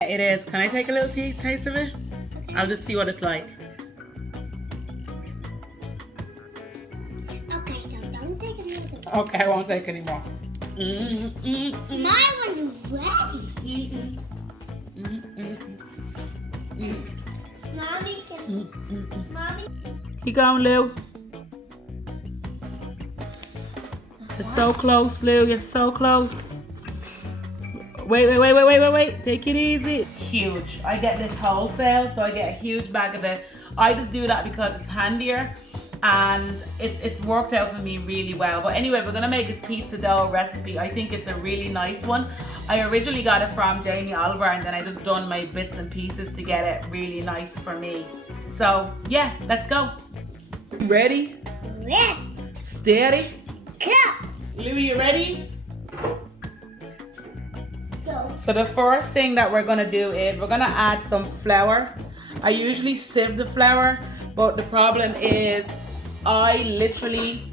It is. Can I take a little taste of it? I'll just see what it's like. Okay, so don't take another. Okay, I won't take any more. My one's ready. Mommy can. Mommy. You going, Lou? You're so close, Lou. You're so close. Wait. Take it easy. Huge. I get this wholesale, so I get a huge bag of it. I just do that because it's handier and it's worked out for me really well. But anyway, we're gonna make this pizza dough recipe. I think it's a really nice one. I originally got it from Jamie Oliver and then I just done my bits and pieces to get it really nice for me. So yeah, let's go. Ready? Red. Steady. Go. Louie, you ready? Go. So the first thing that we're gonna do is we're gonna add some flour. I usually sieve the flour, but the problem is I literally,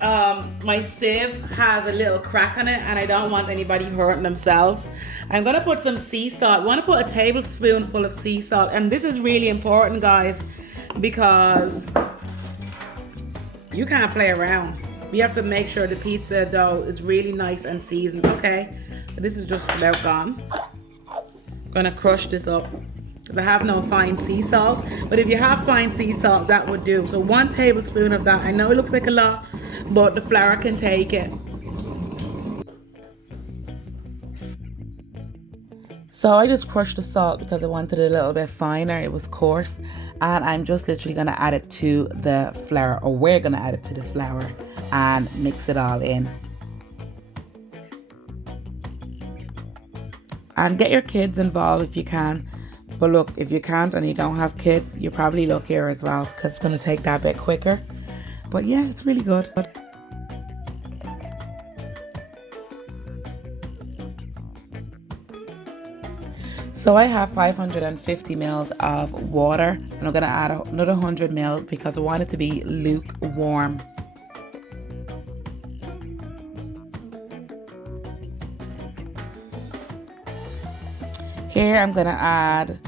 my sieve has a little crack on it and I don't want anybody hurting themselves. I'm gonna put some sea salt. I wanna put a tablespoonful of sea salt, and this is really important, guys, because you can't play around. We have to make sure the pizza dough is really nice and seasoned, okay? This is just about gone. Gonna crush this up. I have no fine sea salt, but if you have fine sea salt, that would do. So 1 tablespoon of that. I know it looks like a lot, but the flour can take it. So I just crushed the salt because I wanted it a little bit finer. It was coarse, and I'm just literally gonna add it to the flour, or we're gonna add it to the flour and mix it all in. And get your kids involved if you can. But look, if you can't and you don't have kids, you're probably luckier as well because it's going to take that bit quicker. But yeah, it's really good. So I have 550 mils of water, and I'm going to add another 100 mil because I want it to be lukewarm. Here I'm gonna add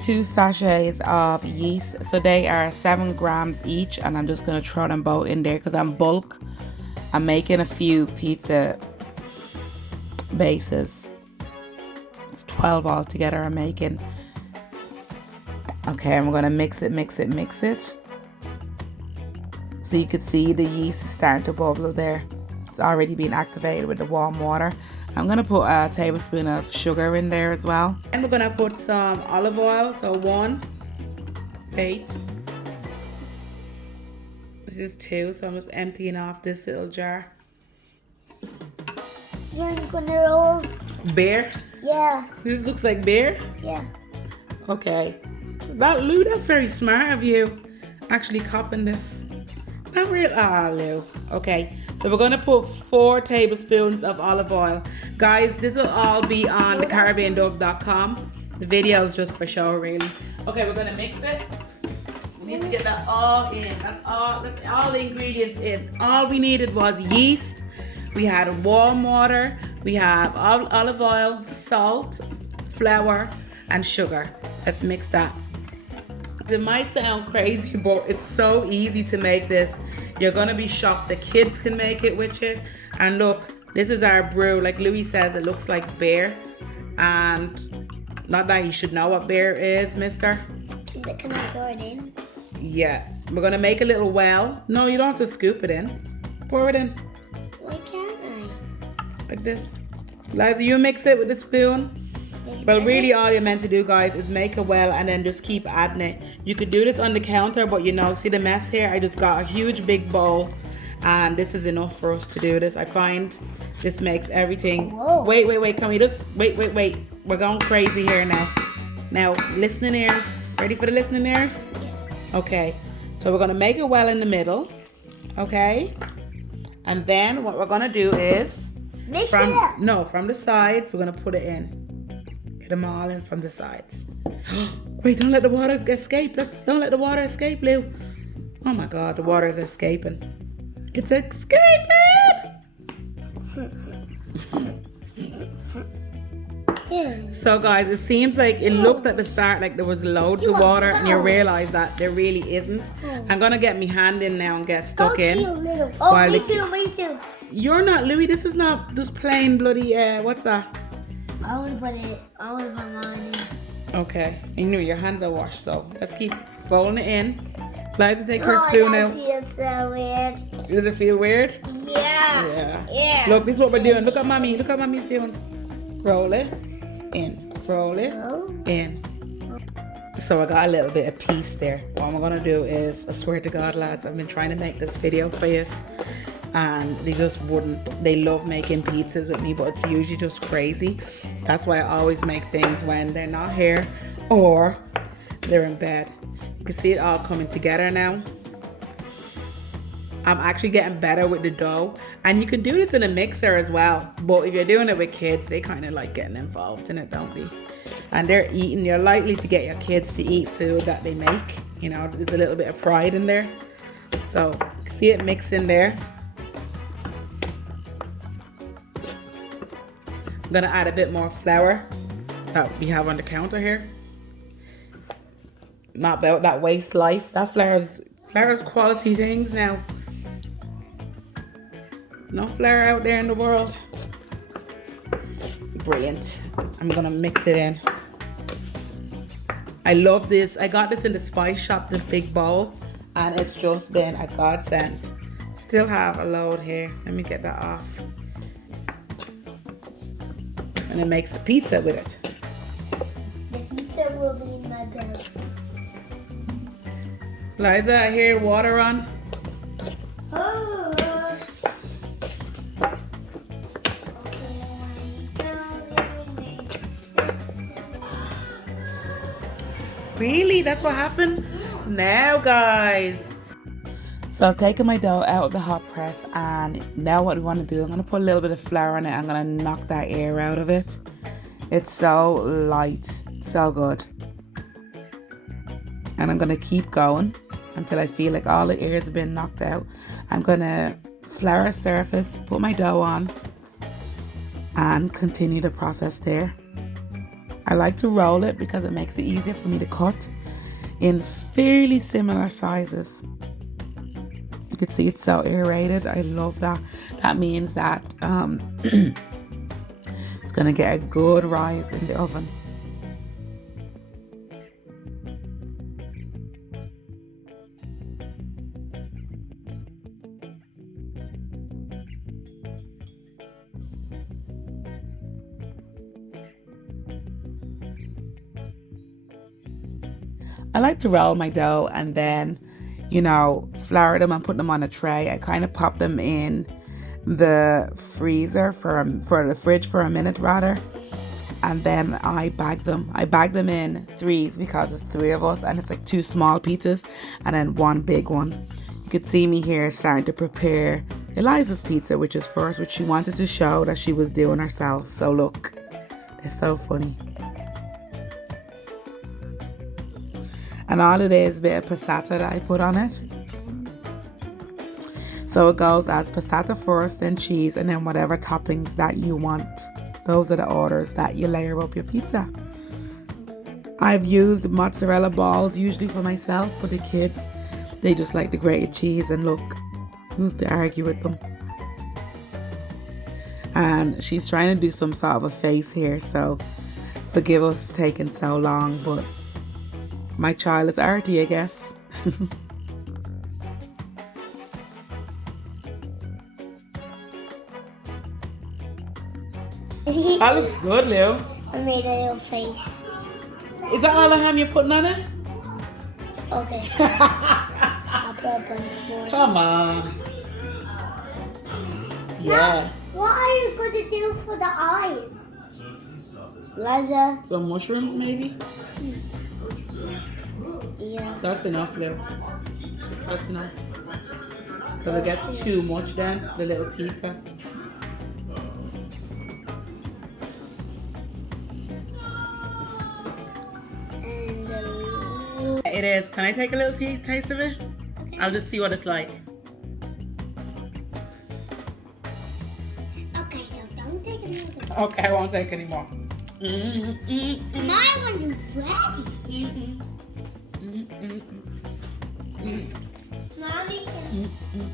2 sachets of yeast. So they are 7 grams each, and I'm just gonna throw them both in there because I'm bulk. I'm making a few pizza bases. It's 12 altogether I'm making. Okay, I'm gonna mix it. So you could see the yeast is starting to bubble there. It's already been activated with the warm water. I'm gonna put a tablespoon of sugar in there as well. And we're gonna put some olive oil, so 1, 8. This is 2, so I'm just emptying off this little jar. You're gonna roll. Beer? Yeah. This looks like beer? Yeah. Okay. Lou, that's very smart of you. Actually copping this. Not real. Ah, Lou. Okay. So we're gonna put 4 tablespoons of olive oil. Guys, this will all be on thecaribbeandoug.com. The video is just for show, really. Okay, we're gonna mix it. We need to get that all in. That's all the ingredients in. All we needed was yeast. We had warm water. We have olive oil, salt, flour, and sugar. Let's mix that. It might sound crazy, but it's so easy to make this. You're gonna be shocked. The kids can make it with you. And look, this is our brew. Like Louis says, it looks like beer. And not that he should know what beer is, mister. Can I pour it in? Yeah. We're gonna make a little well. No, you don't have to scoop it in. Pour it in. Why can't I? Like this. Liza, you mix it with a spoon. Well, really all you're meant to do, guys, is make a well and then just keep adding it. You could do this on the counter, but you know, see the mess here? I just got a huge big bowl, and this is enough for us to do this. I find this makes everything. Whoa. Wait. Can we just wait? We're going crazy here now. Now, listening ears. Ready for the listening ears? Okay. So we're gonna make a well in the middle. Okay. And then what we're gonna do is Mix it up. No, from the sides, we're gonna put it in. Get them all in from the sides. Wait, don't let the water escape. Don't let the water escape, Lou. Oh my God, the water is escaping. It's escaping! Yeah. So guys, it seems like it looked at the start like there was loads of water, and you realize that there really isn't. I'm gonna get my hand in now and get stuck in. Oh, While me the- too, me too. You're not, Louis. This is not just plain bloody. What's that? I would put mine in. Okay, you knew your hands are washed, so let's keep folding it in. Liza, take her spoon that out. feels so weird. Does it feel weird? Yeah. Yeah. Look, this is what we're doing. Look at mommy. Look what mommy's doing. Roll it in. Roll it in. So I got a little bit of peace there. What I'm gonna do is, I swear to God, lads, I've been trying to make this video for you, and they just wouldn't. They love making pizzas with me, but it's usually just crazy. That's why I always make things when they're not here or they're in bed. You can see it all coming together now. I'm actually getting better with the dough, and you can do this in a mixer as well, but if you're doing it with kids, they kind of like getting involved in it, don't they? And they're eating. You're likely to get your kids to eat food that they make. You know, there's a little bit of pride in there. So see it mix in there. I'm gonna add a bit more flour that we have on the counter here. Not about that waste life. That flour's quality things now. No flour out there in the world. Brilliant. I'm gonna mix it in. I love this. I got this in the spice shop, this big bowl, and it's just been a godsend. Still have a load here. Let me get that off. And it makes a pizza with it. The pizza will be in my belly. Liza, I hear water on. Oh. Really? That's what happened? Now, guys. So I've taken my dough out of the hot press, and now what we want to do, I'm going to put a little bit of flour on it. I'm going to knock that air out of it. It's so light, so good. And I'm going to keep going until I feel like all the air has been knocked out. I'm going to flour a surface, put my dough on, and continue the process there. I like to roll it because it makes it easier for me to cut in fairly similar sizes. You can see it's so aerated. I love that. That means that it's going to get a good rise in the oven. I like to roll my dough and then, you know, flour them and put them on a tray. I kind of pop them in the freezer for the fridge for a minute rather, and then I bag them. I bag them in threes because there's 3 of us, and it's like 2 small pizzas and then 1 big one. You could see me here starting to prepare Eliza's pizza, which is first, which she wanted to show that she was doing herself. So look, they're so funny. And all it is a bit of passata that I put on it. So it goes as passata first, then cheese, and then whatever toppings that you want. Those are the orders that you layer up your pizza. I've used mozzarella balls usually for myself, but the kids, they just like the grated cheese, and look, who's to argue with them? And she's trying to do some sort of a face here, so forgive us taking so long, but my child is arty, I guess. That looks good, Leo. I made a little face. Is that all the ham you're putting on it? Okay. I'll put a bunch more. Come on. Yeah. What are you going to do for the eyes? Liza? Some mushrooms, maybe? Yeah. That's enough, Leo. That's enough. Because it gets too much then, the little pizza. And It is. Can I take a little taste of it? okay. I'll just see what it's like. Okay, so don't take another. Okay, I won't take any more. My one's ready. Mommy can